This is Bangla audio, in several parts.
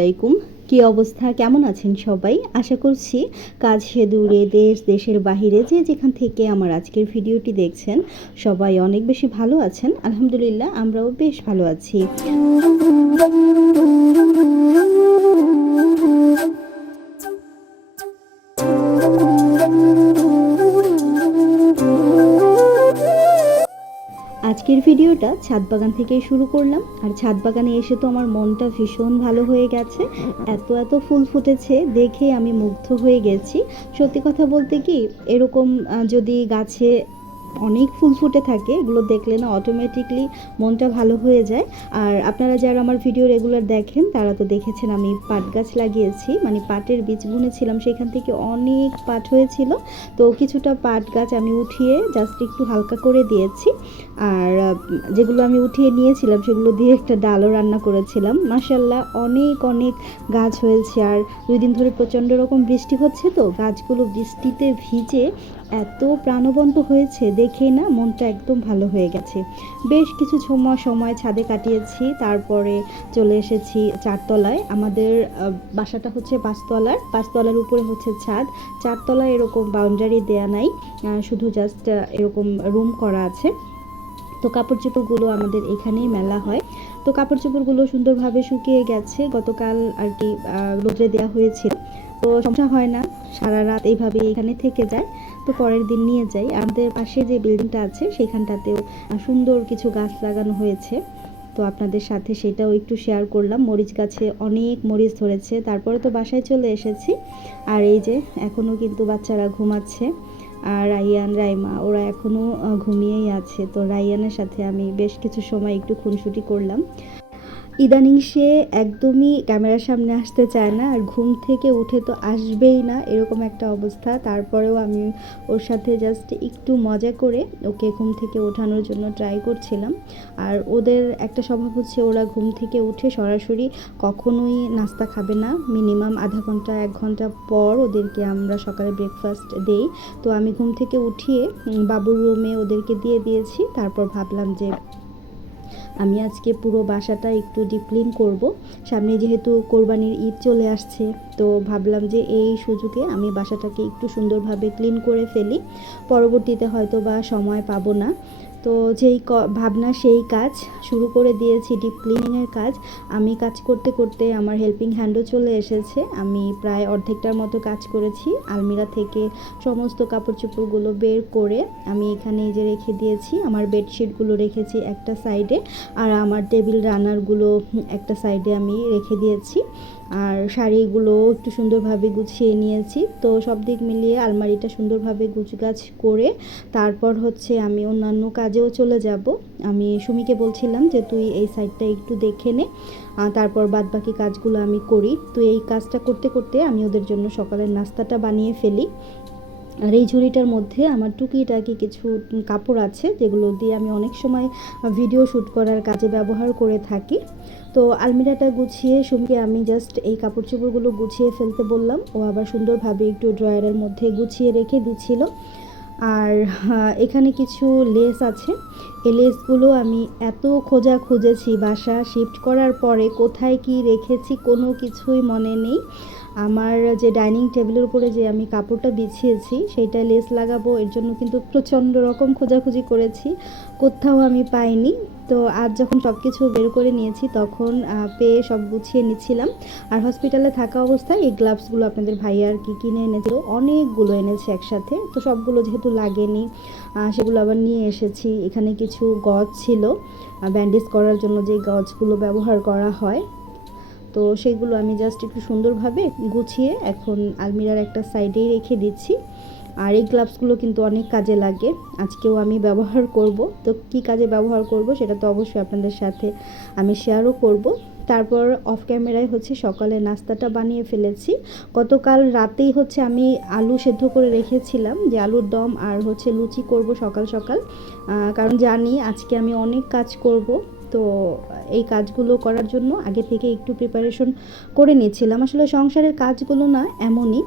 আলাইকুম। কি অবস্থা? কেমন আছেন সবাই? আশা করছি কাজ সে দূরে দেশ, দেশের বাহিরে যে যেখান থেকে আমার আজকের ভিডিওটি দেখছেন, সবাই অনেক বেশি ভালো আছেন। আলহামদুলিল্লাহ, আমরাও বেশ ভালো আছি। আজকের ভিডিওটা ছাদ বাগান থেকেই শুরু করলাম। আর ছাদ বাগানে এসে তো আমার মনটা ভীষণ ভালো হয়ে গেছে। এত এত ফুল ফুটেছে দেখে আমি মুগ্ধ হয়ে গেছি। সত্যি কথা বলতে কি, এরকম যদি গাছে অনেক ফুল ফুটে থাকে, এগুলো দেখলে না অটোমেটিকলি মনটা ভালো হয়ে যায়। আর আপনারা যারা আমার ভিডিও রেগুলার দেখেন, তারা তো দেখেছেন আমি পাট গাছ লাগিয়েছি মানে পাটের বীজ বুনেছিলাম, সেখান থেকে অনেক পাট হয়েছিল। তো কিছুটা পাট গাছ আমি উঠিয়ে জাস্ট একটু হালকা করে দিয়েছি। আর যেগুলো আমি উঠিয়ে নিয়েছিলাম, সেগুলো দিয়ে একটা ডালও রান্না করেছিলাম। মাসাল্লাহ অনেক অনেক গাছ হয়েছে। আর দুই দিন ধরে প্রচণ্ড রকম বৃষ্টি হচ্ছে তো, গাছগুলো বৃষ্টিতে ভিজে এত প্রাণবন্ত হয়েছে দেখে না মনটা একদম ভালো হয়ে গেছে। বেশ কিছু সময় সময় ছাদে কাটিয়েছি, তারপরে চলে এসেছি চারতলায়। আমাদের বাসাটা হচ্ছে পাঁচতলার। পাঁচতলার উপরে হচ্ছে ছাদ। চারতলায় এরকম বাউন্ডারি দেয়া নাই শুধু জাস্ট এরকম রুম করা আছে। তো কাপড় চোপড়গুলো আমাদের এখানেই মেলা হয়। তো কাপড় চোপড়গুলো সুন্দরভাবে শুকিয়ে গেছে। গতকাল আর কি রোদ্রে দেওয়া হয়েছিল। তো সমস্যা হয় না, সারা রাত এইভাবে এখানে থেকে যায়। তো পরের দিন নিয়ে যাই। আমাদের পাশে যে বিল্ডিংটা আছে সেখানটাতেও সুন্দর কিছু গাছ লাগানো হয়েছে। তো আপনাদের সাথে সেটাও একটু শেয়ার করলাম। মরিচ গাছে অনেক মরিচ ধরেছে। তারপরে তো বাসায় চলে এসেছি। আর এই যে এখনও কিন্তু বাচ্চারা ঘুমাচ্ছে। আর রাইয়ান, রাইমা, ওরা এখনও ঘুমিয়েই আছে। তো রাইয়ানের সাথে আমি বেশ কিছু সময় একটু খুনসুটি করলাম। ইদানিং সে একদমই ক্যামেরার সামনে আসতে চায় না আর ঘুম থেকে উঠে তো আসবেই না, এরকম একটা অবস্থা। তারপরেও আমি ওর সাথে জাস্ট একটু মজা করে ওকে ঘুম থেকে ওঠানোর জন্য ট্রাই করছিলাম। আর ওদের একটা স্বভাব হচ্ছে ওরা ঘুম থেকে উঠে সরাসরি কখনোই নাস্তা খাবে না। মিনিমাম আধা ঘণ্টা, এক ঘণ্টা পর ওদেরকে আমরা সকালে ব্রেকফাস্ট দেই। তো আমি ঘুম থেকে উঠিয়ে বাবুর রুমে ওদেরকে দিয়ে দিয়েছি। তারপর ভাবলাম যে আমি আজকে পুরো বাসাটা একটু ডিপ ক্লিন করব। সামনে যেহেতু কোরবানির ঈদ চলে আসছে, তো ভাবলাম যে এই সুযোগে আমি বাসাটাকে একটু সুন্দরভাবে ক্লিন করে ফেলি। পরবর্তীতে হয়তো বা সময় পাবো না। তো যেই ভাবনা সেই কাজ শুরু করে দিয়েছি ডিপ ক্লিনিংয়ের কাজ। আমি কাজ করতে করতে আমার হেল্পিং হ্যান্ডও চলে এসেছে। আমি প্রায় অর্ধেকটার মতো কাজ করেছি। আলমিরা থেকে সমস্ত কাপড় চোপড়গুলো বের করে আমি এখানে যে রেখে দিয়েছি। আমার বেডশিটগুলো রেখেছি একটা সাইডে আর আমার টেবিল রানারগুলো একটা সাইডে আমি রেখে দিয়েছি। আর শাড়িগুলো একটু সুন্দরভাবে গুছিয়ে নিয়েছি। তো সব দিক মিলিয়ে আলমারিটা সুন্দরভাবে গুছগাছ করে তারপর হচ্ছে আমি অন্যান্য কাজেও চলে যাব। আমি সুমিকে বলছিলাম যে, তুই এই সাইডটা একটু দেখে নে তারপর বাদ বাকি কাজগুলো আমি করি। তো এই কাজটা করতে করতে আমি ওদের জন্য সকালের নাস্তাটা বানিয়ে ফেলি। আর এই ঝুড়িটার মধ্যে আমার টুকিটাকি কিছু কাপড় আছে, যেগুলো দিয়ে আমি অনেক সময় ভিডিও শ্যুট করার কাজে ব্যবহার করে থাকি। তো আলমিরাটা গুছিয়ে, সুমিকে আমি জাস্ট এই কাপড় চোপড়গুলো গুছিয়ে ফেলতে বললাম। ও আবার সুন্দরভাবে একটু ড্রয়ারের মধ্যে গুছিয়ে রেখে দিচ্ছিল। আর এখানে কিছু লেস আছে। এই লেসগুলো আমি এত খোঁজা খুঁজেছি বাসা শিফট করার পরে কোথায় কি রেখেছি কোনো কিছুই মনে নেই। আমার যে ডাইনিং টেবিলের উপরে যে আমি কাপড়টা বিছিয়েছি, সেইটা লেস লাগাবো, এর জন্য কিন্তু প্রচণ্ড রকম খোঁজাখুঁজি করেছি। কোথাও আমি পাইনি। তো আজ যখন সব কিছু বের করে নিয়েছি, তখন পেয়ে সব গুছিয়ে নিচ্ছিলাম। আর হসপিটালে থাকা অবস্থায় এই গ্লাভসগুলো আপনাদের ভাইয়া আর কি কিনে এনেছিল। অনেকগুলো এনেছে একসাথে। তো সবগুলো যেহেতু লাগেনি সেগুলো আবার নিয়ে এসেছি। এখানে কিছু গজ ছিল। ব্যান্ডেজ করার জন্য যে গজগুলো ব্যবহার করা হয়। তো সেগুলো আমি জাস্ট একটু সুন্দরভাবে গুছিয়ে এখন আলমিরার একটা সাইডেই রেখে দিচ্ছি। আর এই গ্লাভসগুলো কিন্তু অনেক কাজে লাগে। আজকেও আমি ব্যবহার করব। তো কি কাজে ব্যবহার করব সেটা তো অবশ্যই আপনাদের সাথে আমি শেয়ারও করব। তারপর অফ ক্যামেরায় হচ্ছে সকালে নাস্তাটা বানিয়ে ফেলেছি। গতকাল রাতেই হচ্ছে আমি আলু সেদ্ধ করে রেখেছিলাম যে আলুর দম আর হচ্ছে লুচি করব সকাল সকাল। কারণ জানি আজকে আমি অনেক কাজ করব। তো এই কাজগুলো করার জন্য আগে থেকে একটু প্রিপারেশন করে নিয়েছিলাম। আসলে সংসারের কাজগুলো না এমনই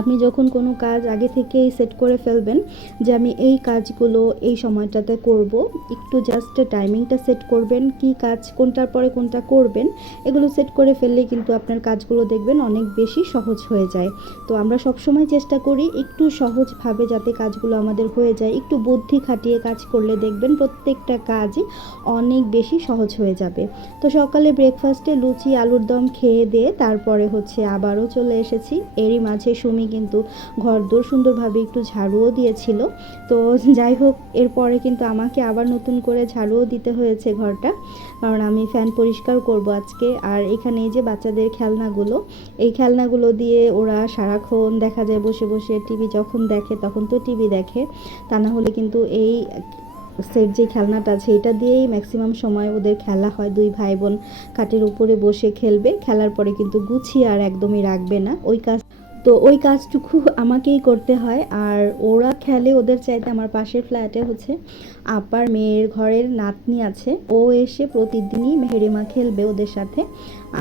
আপনি যখন কোনো কাজ আগে থেকেই সেট করে ফেলবেন যে আমি এই কাজগুলো এই সময়টাতে করব, একটু জাস্ট টাইমিংটা সেট করবেন, কি কাজ কোনটার পরে কোনটা করবেন, এগুলো সেট করে ফেললে কিন্তু আপনার কাজগুলো দেখবেন অনেক বেশি সহজ হয়ে যায়। তো আমরা সবসময় চেষ্টা করি একটু সহজভাবে যাতে কাজগুলো আমাদের হয়ে যায়, একটু বুদ্ধি খাটিয়ে কাজ করলে দেখবেন প্রত্যেকটা কাজই অনেক বেশি সহজ হয়ে যাবে। তো সকালে ব্রেকফাস্টে লুচি, আলুর দম খেয়ে দিয়ে তারপরে হচ্ছে আবারও চলে এসেছি, এরই মাঝে সুমি কিন্তু ঘরদোর সুন্দরভাবে একটু ঝাড়ুও দিয়েছিল। তো যাই হোক, এরপরে কিন্তু আমাকে আবার নতুন করে ঝাড়ুও দিতে হয়েছে ঘরটা। কারণ আমি ফ্যান পরিষ্কার করব আজকে। আর এখানে এই যে বাচ্চাদের খেলনাগুলো, এই খেলনাগুলো দিয়ে ওরা সারাক্ষণ দেখা যায় বসে বসে টিভি যখন দেখে তখন তো টিভি দেখে। তা না হলে কিন্তু এই সেট যে খেলনাটা আছে, এটা দিয়েই ম্যাক্সিমাম সময় ওদের খেলা হয়। দুই ভাই বোন খাটের উপরে বসে খেলবে। খেলার পরে কিন্তু গুছিয়ে আর একদমই রাখবে না। ওই কাজ তো ওই কাজটুকু আমাকেই করতে হয়। আর ওরা খেলে ওদের চাইতে আমার পাশের ফ্ল্যাটে হচ্ছে আপার মেয়ের ঘরের নাতনি আছে। ও এসে প্রতিদিনই মেহেরিমা খেলবে ওদের সাথে।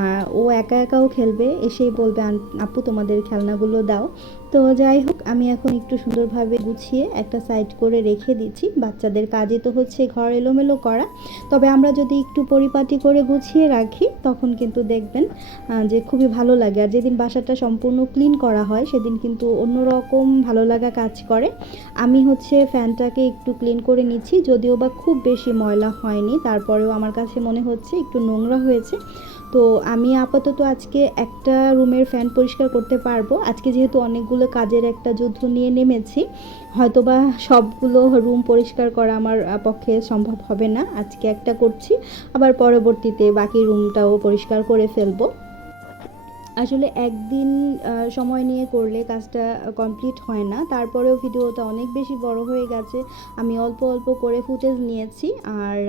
আর ও একা একাও খেলবে। এসেই বলবে আপু, তোমাদের খেলনাগুলো দাও। তো যাই হোক, আমি এখন একটু সুন্দরভাবে গুছিয়ে একটা সাইড করে রেখে দিচ্ছি। বাচ্চাদের কাজে তো হচ্ছে ঘর এলোমেলো করা। তবে আমরা যদি একটু পরিপাটি করে গুছিয়ে রাখি, তখন কিন্তু দেখবেন যে খুবই ভালো লাগে। আর যেদিন বাসাটা সম্পূর্ণ ক্লিন করা হয়, সেদিন কিন্তু অন্যরকম ভালো লাগা কাজ করে। আমি হচ্ছে ফ্যানটাকে একটু ক্লিন করে নিচ্ছি, যদিও বা খুব বেশি ময়লা হয়নি। তারপরেও আমার কাছে মনে হচ্ছে একটু নোংরা হয়েছে। তো আমি আপাতত আজকে একটা রুমের ফ্যান পরিষ্কার করতে পারব। আজকে যেহেতু অনেকগুলো কাজের একটা যুদ্ধ নিয়ে নেমেছি, হয়তোবা সবগুলো রুম পরিষ্কার করা আমার পক্ষে সম্ভব হবে না। আজকে একটা করছি, আবার পরবর্তীতে বাকি রুমটাও পরিষ্কার করে ফেলব। আসলে একদিন সময় নিয়ে করলে কাজটা কমপ্লিট হয় না। তারপরেও ভিডিওটা অনেক বেশি বড় হয়ে গেছে। আমি অল্প অল্প করে ফুটেজ নিয়েছি। আর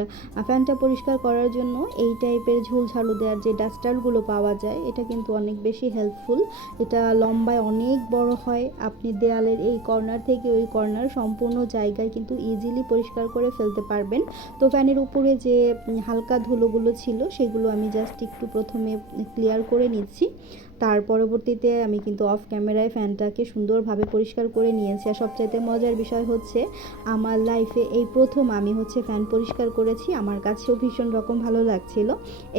ফ্যানটা পরিষ্কার করার জন্য এই টাইপের ঝুল ঝাড়ু দেওয়ার যে ডাস্টারগুলো পাওয়া যায়, এটা কিন্তু অনেক বেশি হেল্পফুল এটা লম্বায় অনেক বড় হয়। আপনি দেয়ালের এই কর্নার থেকে ওই কর্নার সম্পূর্ণ জায়গায় কিন্তু ইজিলি পরিষ্কার করে ফেলতে পারবেন। তো ফ্যানের উপরে যে হালকা ধুলোগুলো ছিল, সেগুলো আমি জাস্ট একটু প্রথমে ক্লিয়ার করে নিচ্ছি। তার পরবর্তীতে আমি কিন্তু অফ ক্যামেরায় ফ্যানটাকে সুন্দরভাবে পরিষ্কার করে নিয়েছি। আর সবচাইতে মজার বিষয় হচ্ছে, আমার লাইফে এই প্রথম আমি হচ্ছে ফ্যান পরিষ্কার করেছি। আমার কাছেও ভীষণ রকম ভালো লাগছিল।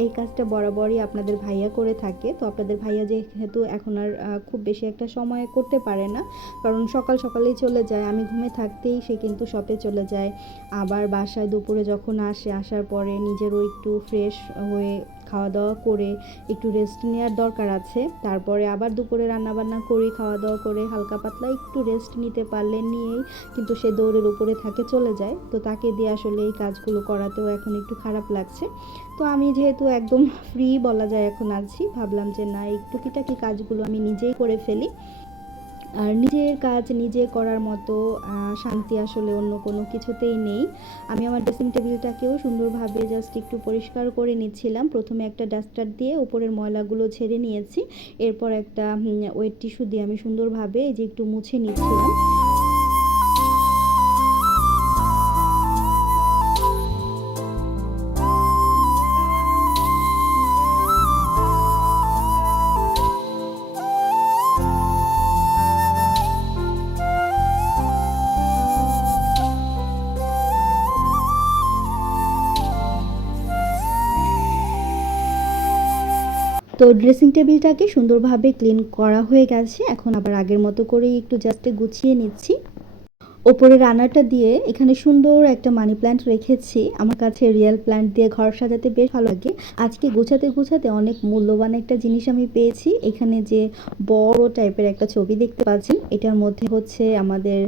এই কাজটা বরাবরই আপনাদের ভাইয়া করে থাকে। তো আপনাদের ভাইয়া যেহেতু এখন আর খুব বেশি একটা সময় করতে পারে না, কারণ সকাল সকালেই চলে যায়। আমি ঘুমে থাকতেই সে কিন্তু শপে চলে যায়। আবার বাসায় দুপুরে যখন আসে, আসার পরে নিজেরও একটু ফ্রেশ হয়ে খাওয়া দাওয়া করে একটু রেস্ট নেওয়ার দরকার আছে। তারপরে আবার দুপুরে রান্নাবান্না করি খাওয়া দাওয়া করে হালকা পাতলা একটু রেস্ট নিতে পারলে নিয়েই কিন্তু সে দৌড়ের উপরে থাকে, চলে যায়। তো তাকে দিয়ে আসলে এই কাজগুলো করাতেও এখন একটু খারাপ লাগছে। তো আমি যেহেতু একদম ফ্রি বলা যায় এখন আছি, ভাবলাম যে না এই টুকিটাকি কাজগুলো আমি নিজেই করে ফেলি। আর নিজের কাজ নিজে করার মতো শান্তি আসলে অন্য কোনো কিছুতেই নেই। আমি আমার ড্রেসিং টেবিলটাকেও সুন্দরভাবে জাস্ট একটু পরিষ্কার করে নিচ্ছিলাম। প্রথমে একটা ডাস্টার দিয়ে উপরের ময়লাগুলো ছেড়ে নিয়েছি। এরপর একটা ওয়েট টিস্যু দিয়ে আমি সুন্দরভাবে এই যে একটু মুছে নিচ্ছিলাম। তো ড্রেসিং টেবিলটাকে সুন্দরভাবে ক্লিন করা হয়ে গেছে। এখন আবার আগের মতো করেই একটু জাস্টে গুছিয়ে নিচ্ছি। ওপরে রান্নাটা দিয়ে এখানে সুন্দর একটা মানি প্ল্যান্ট রেখেছি। আমার কাছে রিয়েল প্ল্যান্ট দিয়ে ঘর সাজাতে বেশ ভালো লাগে। আজকে গোছাতে গোছাতে অনেক মূল্যবান একটা জিনিস আমি পেয়েছি। এখানে যে বড় টাইপের একটা ছবি দেখতে পাচ্ছেন, এটার মধ্যে হচ্ছে আমাদের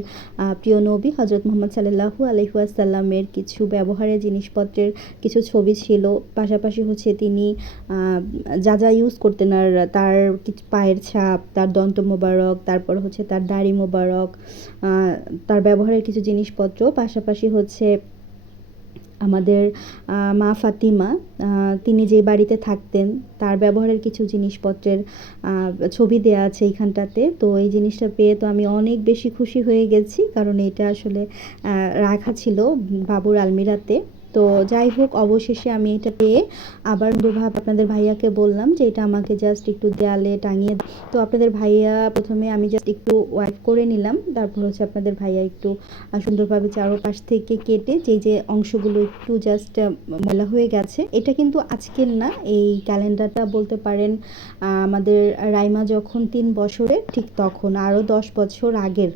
প্রিয় নবী হজরত মোহাম্মদ সাল্লাহু আলহিউসাল্লামের কিছু ব্যবহারের জিনিসপত্রের কিছু ছবি ছিল। পাশাপাশি হচ্ছে তিনি যা যা ইউজ করতেন আর তার পায়ের ছাপ, তার দন্ত মোবারক, তারপর হচ্ছে তার দাড়ি মোবারক তার ব্যবহারের কিছু জিনিসপত্র, পাশাপাশি হচ্ছে আমাদের মা ফাতিমা তিনি যে বাড়িতে থাকতেন, তার ব্যবহারের কিছু জিনিসপত্রের ছবি দেয়া আছে এইখানটাতে। তো এই জিনিসটা পেয়ে তো আমি অনেক বেশি খুশি হয়ে গেছি, কারণ এটা আসলে রাখা ছিল বাবুর আলমিরাতে। তো যাই হোক, অবশেষে আমি এটা পেয়ে আবার সুন্দরভাবে আপনাদের ভাইয়াকে বললাম যে এটা আমাকে জাস্ট একটু দেয়ালে টাঙিয়ে তো আপনাদের ভাইয়া প্রথমে আমি জাস্ট একটু ওয়াইপ করে নিলাম, তারপর হচ্ছে আপনাদের ভাইয়া একটু সুন্দরভাবে চারোপাশ থেকে কেটে যে যে অংশগুলো একটু জাস্ট মেলা হয়ে গেছে, এটা কিন্তু আজকের না, এই ক্যালেন্ডারটা বলতে পারেন আমাদের রাইমা যখন তিন বছরে ঠিক তখন আরও দশ বছর আগের।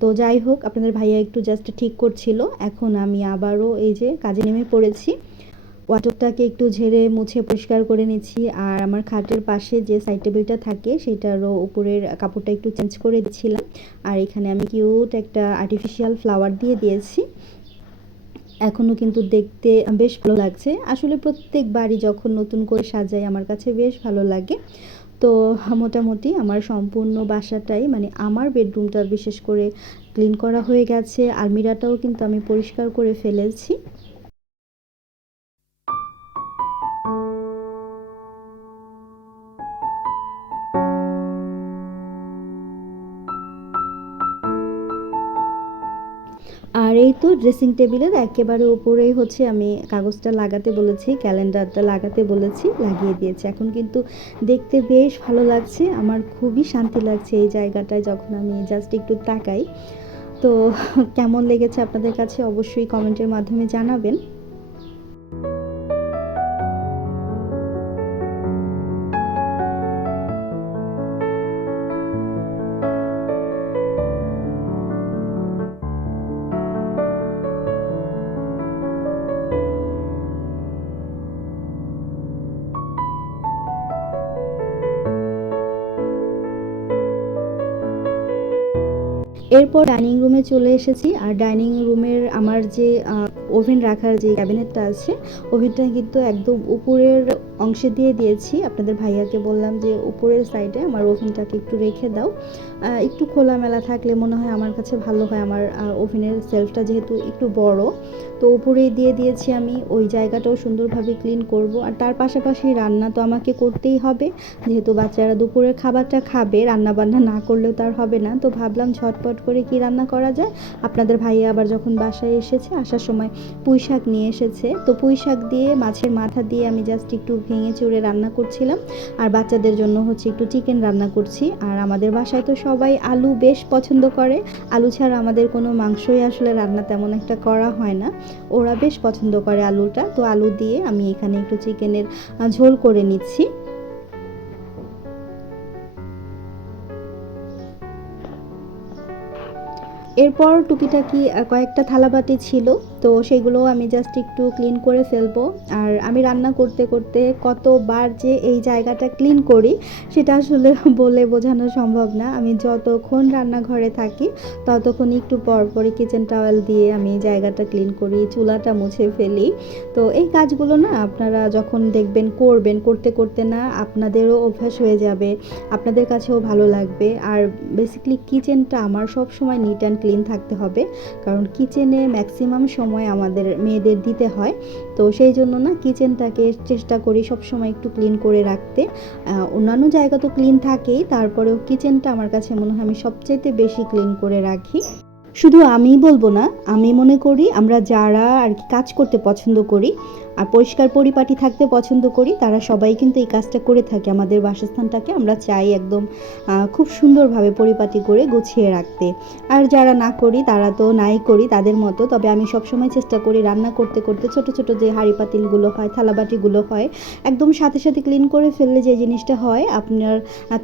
তো যাই হোক, আপনাদের ভাইয়া একটু জাস্ট ঠিক করছিল। এখন আমি আবারও এই যে কাজে নেমে পড়েছি। ওয়াটরটাকে একটু ঝেড়ে মুছে পরিষ্কার করে নিচ্ছি। আর আমার খাটের পাশে যে সাইড টেবিলটা থাকে, সেটারও উপরের কাপড়টা একটু চেঞ্জ করে দিচ্ছিলাম। আর এখানে আমি কিউট একটা আর্টিফিশিয়াল ফ্লাওয়ার দিয়ে দিয়েছি। এখনও কিন্তু দেখতে বেশ ভালো লাগছে। আসলে প্রত্যেক বাড়ি যখন নতুন করে সাজাই, আমার কাছে বেশ ভালো লাগে। তো মোটামুটি আমার সম্পূর্ণ বাসাটাই মানে আমার বেডরুমটা বিশেষ করে ক্লিন করা হয়ে গেছে, আলমিরাটাও কিন্তু আমি পরিষ্কার করে ফেলেছি। আর এই তো ড্রেসিং টেবিলের একেবারে ওপরেই হচ্ছে আমি কাগজটা লাগাতে বলেছি, ক্যালেন্ডারটা লাগাতে বলেছি, লাগিয়ে দিয়েছি। এখন কিন্তু দেখতে বেশ ভালো লাগছে, আমার খুবই শান্তি লাগছে এই জায়গাটায় যখন আমি জাস্ট একটু তাকাই। তো কেমন লেগেছে আপনাদের কাছে অবশ্যই কমেন্টের মাধ্যমে জানাবেন। এরপর ডাইনিং রুমে চলে এসেছি। আর ডাইনিং রুমের আমার যে ওভেন রাখার যে ক্যাবিনেটটা আছে, ওভেনটা কিন্তু একদম উপরের অংশে দিয়ে দিয়েছি। আপনাদের ভাইয়াকে বললাম যে, উপরের সাইডে আমার ওভেনটাকে একটু রেখে দাও। একটু খোলামেলা থাকলে মনে হয় আমার কাছে ভালো হয়। আমার ওভেনের সেলফটা যেহেতু একটু বড় তো উপরেই দিয়ে দিয়েছি আমি। ওই জায়গাটাও সুন্দরভাবে ক্লিন করব। আর তার পাশাপাশি রান্না তো আমাকে করতেই হবে। যেহেতু বাচ্চারা দুপুরের খাবারটা খাবে রান্না বান্না না করলেও তার হবে না। তো ভাবলাম ঝটপট করে কি রান্না করা যায়? আপনাদের ভাইয়া আবার যখন বাসায় এসেছে, আসার সময় পুঁই শাক নিয়ে এসেছে। তো পুঁই শাক দিয়ে মাছের মাথা দিয়ে আমি জাস্ট একটু ভেঙে চুড়ে রান্না করছিলাম। আর বাচ্চাদের জন্য হচ্ছে একটু চিকেন রান্না করছি। আর আমাদের বাসায় তো সবাই আলু বেশ পছন্দ করে। আলু ছাড়া আমাদের কোনো মাংসই আসলে রান্না তেমন একটা করা হয় না। ওরা বেশ পছন্দ করে আলুটা। তো আলু দিয়ে আমি এখানে একটু চিকেনের ঝোল করে নিচ্ছি। এরপর টুকিটাকি কয়েকটা থালাবাটি ছিল। তো সেগুলো আমি জাস্ট একটু ক্লিন করে ফেলব। আর আমি রান্না করতে করতে কতবার যে এই জায়গাটা ক্লিন করি, সেটা আসলে বলে বোঝানো সম্ভব না। আমি যতক্ষণ রান্নাঘরে থাকি, ততক্ষণ একটু পর পরই কিচেন টাওয়েল দিয়ে আমি জায়গাটা ক্লিন করি, চুলাটা মুছে ফেলি। তো এই কাজগুলো না আপনারা যখন দেখবেন করবেন, করতে করতে না আপনাদেরও অভ্যাস হয়ে যাবে, আপনাদের কাছেও ভালো লাগবে। আর বেসিক্যালি কিচেনটা আমার সব সময় নিট অ্যান্ড ক্লিন থাকতে হবে। কারণ কিচেনে ম্যাক্সিমাম সময় আমাদের মেয়েদের দিতে হয়। তো সেই জন্য না কিচেনটাকে চেষ্টা করি সবসময় একটু ক্লিন করে রাখতে। অন্যান্য জায়গা তো ক্লিন থাকেই, তারপরেও কিচেনটা আমার কাছে মনে হয় আমি সবচাইতে বেশি ক্লিন করে রাখি। শুধু আমি বলব না, আমি মনে করি আমরা যারা আর কি কাজ করতে পছন্দ করি আর পরিষ্কার পরিপাটি থাকতে পছন্দ করি, তারা সবাই কিন্তু এই কাজটা করে থাকে আমাদের বাসস্থানটাকে। আমরা চাই একদম খুব সুন্দরভাবে পরিপাটি করে গুছিয়ে রাখতে। আর যারা না করি, তারা তো নাই করি তাদের মতো। তবে আমি সবসময় চেষ্টা করি রান্না করতে করতে ছোট ছোট যে হাঁড়ি পাতিলগুলো হয় থালাবাটিগুলো হয়, একদম সাথে সাথে ক্লিন করে ফেললে যে জিনিসটা হয়, আপনার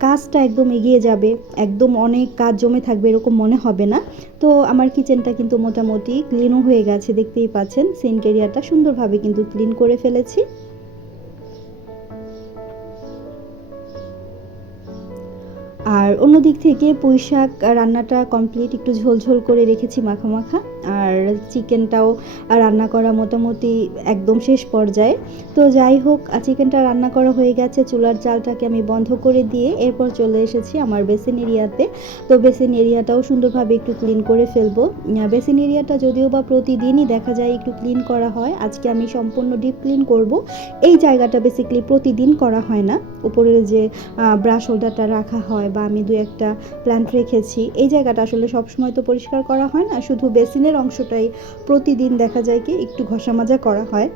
কাজটা একদম এগিয়ে যাবে। একদম অনেক কাজ জমে থাকবে এরকম মনে হবে না। তো আমার কিচেনটা কিন্তু মোটামুটি ক্লিনও হয়ে গেছে, দেখতেই পাচ্ছেন। সিঙ্ক এরিয়াটা সুন্দরভাবে কিন্তু ক্লিন করে ফেলেছি। আর অন্য দিক থেকে পুঁই শাক রান্নাটা কমপ্লিট, একটু ঝোলঝোল করে রেখেছি মাখা মাখা। আর চিকেনটাও রান্না করা মোটামুটি একদম শেষ পর্যায়ে। তো যাই হোক চিকেনটা রান্না করা হয়ে গেছে, চুলার চালটাকে আমি বন্ধ করে দিয়ে এরপর চলে এসেছি আমার বেসিন এরিয়াতে। তো বেসিন এরিয়াটাও সুন্দরভাবে একটু ক্লিন করে ফেলব। বেসিন এরিয়াটা যদিও বা প্রতিদিনই দেখা যায় একটু ক্লিন করা হয়, আজকে আমি সম্পূর্ণ ডিপ ক্লিন করব। এই জায়গাটা বেসিক্যালি প্রতিদিন করা হয় না। উপরের যে ব্রাশ হোল্ডারটা রাখা হয় বা আমি দু একটা প্ল্যান্ট রেখেছি, এই জায়গাটা আসলে সবসময় তো পরিষ্কার করা হয় না, শুধু বেসিনের সামনের অংশটাই প্রতিদিন দেখা যায় কি একটু ঘষা মাজা করা হয়।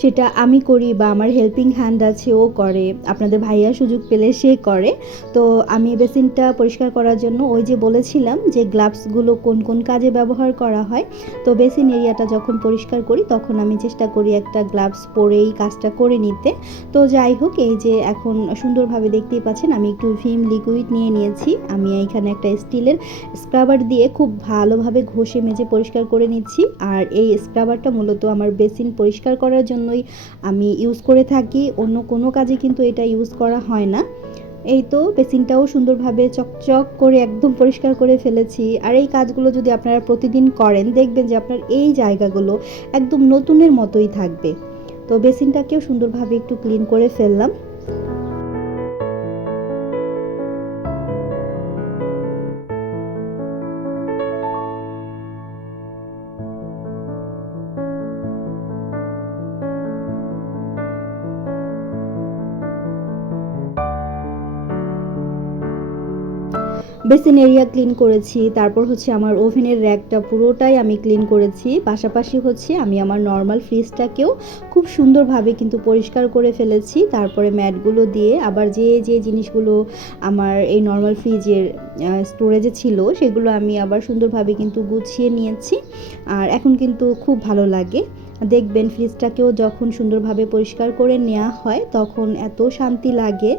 সেটা আমি করি বা আমার হেল্পিং হ্যান্ড আছে, ও করে। আপনাদের ভাইয়া সুযোগ পেলে সে করে। তো আমি বেসিনটা পরিষ্কার করার জন্য ওই যে বলেছিলাম যে গ্লাভসগুলো কোন কোন কাজে ব্যবহার করা হয়, তো বেসিন এরিয়াটা যখন পরিষ্কার করি তখন আমি চেষ্টা করি একটা গ্লাভস পরেই কাজটা করে নিতে। তো যাই হোক, এই যে এখন সুন্দরভাবে দেখতেই পাচ্ছেন, আমি একটু ভিম লিকুইড নিয়ে নিয়েছি। আমি এইখানে একটা স্টিলের স্ক্রাবার দিয়ে খুব ভালোভাবে ঘষে মেজে পরিষ্কার করে নিচ্ছি। আর এই স্ক্রাবারটা মূলত আমার বেসিন পরিষ্কার করার জন্যই আমি ইউজ করে থাকি। অন্য কোনো কাজে কিন্তু এটা ইউজ করা হয় না। এই তো বেসিনটাও সুন্দরভাবে চকচক করে একদম পরিষ্কার করে ফেলেছি। আর এই কাজগুলো যদি আপনারা প্রতিদিন করেন, দেখবেন যে আপনার এই জায়গাগুলো একদম নতুনের মতোই থাকবে। তো বেসিনটাকেও সুন্দরভাবে একটু ক্লিন করে ফেললাম। বেসিন এরিয়া ক্লিন করেছি, তারপর হচ্ছে আমার ওভেনের র্যাকটা পুরোটাই আমি ক্লিন করেছি, পাশাপাশি হচ্ছে আমি আমার নর্মাল ফ্রিজটাকেও খুব সুন্দরভাবে কিন্তু পরিষ্কার করে ফেলেছি, তারপরে ম্যাটগুলো দিয়ে আবার যে যে জিনিসগুলো আমার এই নর্মাল ফ্রিজের স্টোরেজে ছিল, সেগুলো আমি আবার সুন্দরভাবে কিন্তু গুছিয়ে নিয়েছি, আর এখন কিন্তু খুব ভালো লাগে। দেখবেন ফ্রিজটাকেও যখন সুন্দরভাবে পরিষ্কার করে নেওয়া হয় তখন এত শান্তি লাগে।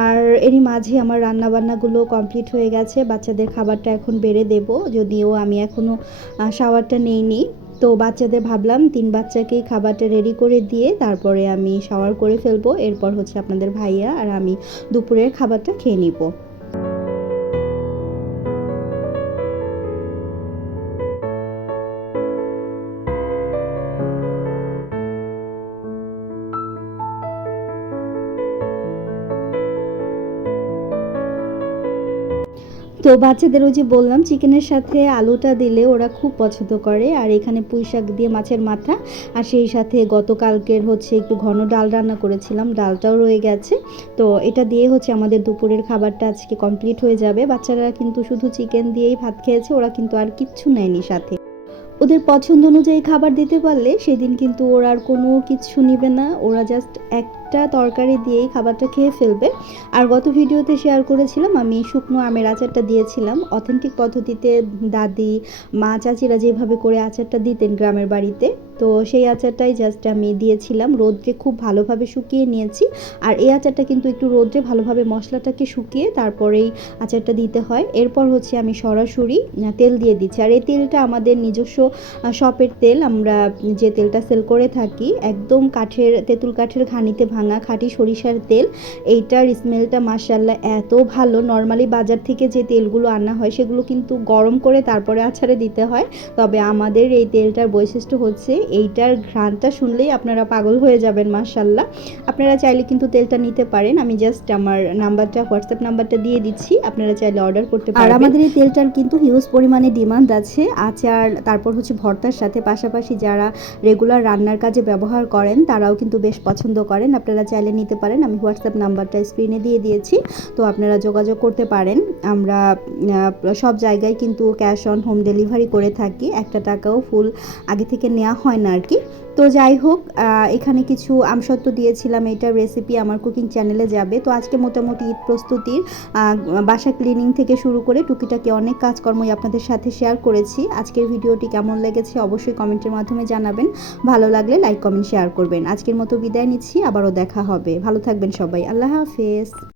আর এরই মাঝে আমার রান্নাবান্নাগুলো কমপ্লিট হয়ে গেছে, বাচ্চাদের খাবারটা এখন বেড়ে দেব, যদিও আমি এখনও শাওয়ারটা নেইনি। তো বাচ্চাদের ভাবলাম তিন বাচ্চাকেই খাবারটা রেডি করে দিয়ে তারপরে আমি শাওয়ার করে ফেলব, এরপর হচ্ছে আপনাদের ভাইয়া আর আমি দুপুরের খাবারটা খেয়ে নিব। বাচ্চাদের ওই যে বললাম, চিকেনের সাথে আলুটা দিলে ওরা খুব পছন্দ করে, আর এখানে পুঁই শাক দিয়ে মাছের মাথা। আর সেই সাথে গতকালকের হচ্ছে একটু ঘন ডাল রান্না করেছিলাম, ডালটাও রয়ে গেছে। তো এটা দিয়ে হচ্ছে আমাদের দুপুরের খাবারটা আজকে কমপ্লিট হয়ে যাবে। বাচ্চারা কিন্তু শুধু চিকেন দিয়েই ভাত খেয়েছে, ওরা কিন্তু আর কিচ্ছু নেয়নি সাথে। ওদের পছন্দ অনুযায়ী খাবার দিতে পারলে সেদিন কিন্তু ওরা আর কোনো কিছু নিবে না, ওরা জাস্ট একটা তরকারি দিয়েই খাবারটা খেয়ে ফেলবে। আর গত ভিডিওতে শেয়ার করেছিলাম, আমি শুকনো আমের আচারটা দিয়েছিলাম। অথেন্টিক পদ্ধতিতে দাদি, মা, চাচিরা যেভাবে করে আচারটা দিতেন গ্রামের বাড়িতে, তো সেই আচারটাই জাস্ট আমি দিয়েছিলাম। রোদ্রে খুব ভালোভাবে শুকিয়ে নিয়েছি। আর এই আচারটা কিন্তু একটু রোদ্রে ভালোভাবে মশলাটাকে শুকিয়ে তারপরেই আচারটা দিতে হয়। এরপর হচ্ছে আমি সরাসরি তেল দিয়ে দিচ্ছি। আর এই তেলটা আমাদের নিজস্ব শপের তেল। আমরা যে তেলটা সেল করে থাকি, একদম কাঠের, তেঁতুল কাঠের ঘানিতে ভাঙা খাঁটি সরিষার তেল এইটার স্মেলটা মাসাল্লাহ এত ভালো। নর্মালি বাজার থেকে যে তেলগুলো আনা হয় সেগুলো কিন্তু গরম করে তারপরে আচারে দিতে হয়। তবে আমাদের এই তেলটার বৈশিষ্ট্য হচ্ছে এইটার ঘ্রাণটা শুনলেই আপনারা পাগল হয়ে যাবেন মাসাল্লাহ আপনারা চাইলে কিন্তু তেলটা নিতে পারেন। আমি জাস্ট আমার নাম্বারটা হোয়াটসঅ্যাপ নাম্বারটা দিয়ে দিচ্ছি। আপনারা চাইলে অর্ডার করতে পারেন আর আমাদের এই তেলটার কিন্তু হিউজ পরিমাণে ডিমান্ড আছে। আচার তারপর হচ্ছে ভর্তার সাথে পাশাপাশি যারা রেগুলার রান্নার কাজে ব্যবহার করেন তারাও কিন্তু বেশ পছন্দ করেন। আপনারা চাইলে নিতে পারেন। আমি হোয়াটসঅ্যাপ নাম্বারটা স্ক্রিনে দিয়ে দিয়েছি। তো আপনারা যোগাযোগ করতে পারেন। আমরা সব জায়গায় কিন্তু ক্যাশ অন হোম ডেলিভারি করে থাকি। একটা টাকাও ফুল আগে থেকে নেওয়া হয় না আর কি তো যাই হোক এখানে কিছু আমসত্ব দিয়েছিলাম। এইটার রেসিপি আমার কুকিং চ্যানেলে যাবে। তো আজকে মোটামুটি ঈদ প্রস্তুতির বাসা ক্লিনিং থেকে শুরু করে টুকিটাকি অনেক কাজকর্মই আপনাদের সাথে শেয়ার করেছি। আজকের ভিডিওটি কেমন লেগেছে অবশ্যই কমেন্টের মাধ্যমে জানাবেন। ভালো লাগলে লাইক কমেন্ট শেয়ার করবেন। আজকের মতো বিদায় নিচ্ছি। আবারও দেখা হবে। ভালো থাকবেন সবাই। আল্লাহ হাফেজ।